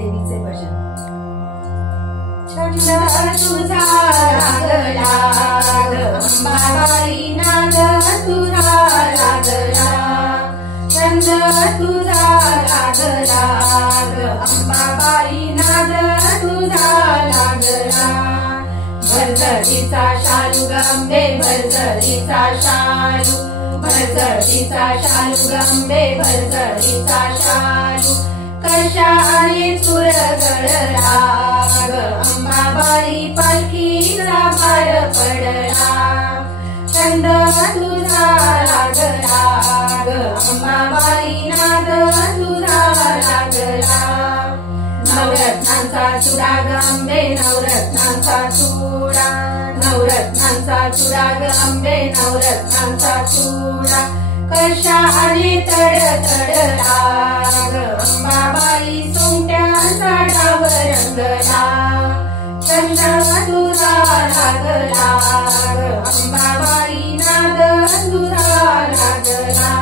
देवीचे भजन। छंद तुझा लागला अंबाबाई नाद तुझा लागला, छंद तुझा लागला अंबाबाई नाद तुझा लागला। भरजरीचा शालू गंबे भरजरीचा शालू, भरजरीचा शालू गंबे भरजरीचा शालू। कशाने चूर गळला अंबाबाई पालखीचा भार पडला, छंद तुझा लागला अंबाबाई नाद तुझा लागला। नवरत्नांचा चुडा गंबे नवरत्नांचा चुडा, नवरत्नांचा चुडा गंबे नवरत्नांचा चुडा। कशाने तडतडला अंबाबाई सोंगट्याचा डाव रंगला, छंद तुझा लागला अंबाबाई नाद तुझा लागला।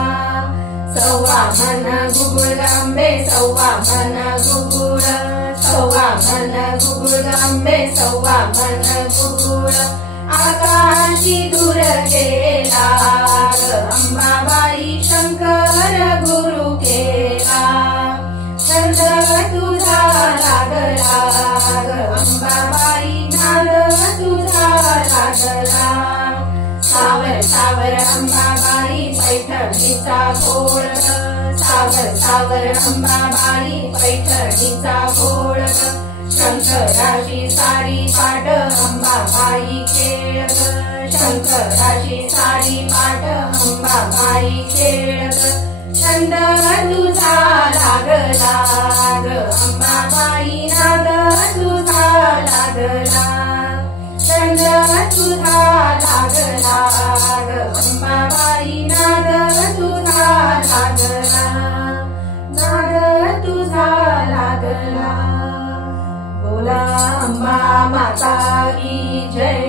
सव्वा मन गुगुळ गंबे सव्वा मन गुगुळ, सव्वा मन गुगुळ गंबे सव्वा मन गुगुळ। आकाशी दूर गेला अंबाबाई शंकर गुरु केला, छंद तुझा लागला अंबाबाई नाद तुझा लागला। सावर सावर अंबाबाई पैठणीचा घोळ, सावर सावर अंबाबाई पैठणीचा घोळ। शंकराची साडी पाट अंबाबाई खेळ, शंकराची साडी पाट अंबाबाई खेळ। छंद तुझा लागला अंबाबाई नाद तुझा लागला, छंद तुझा लागला अंबाबाई नाद तुझा लागला, नाद तुझा लागला। बोला अंबा माता की जय।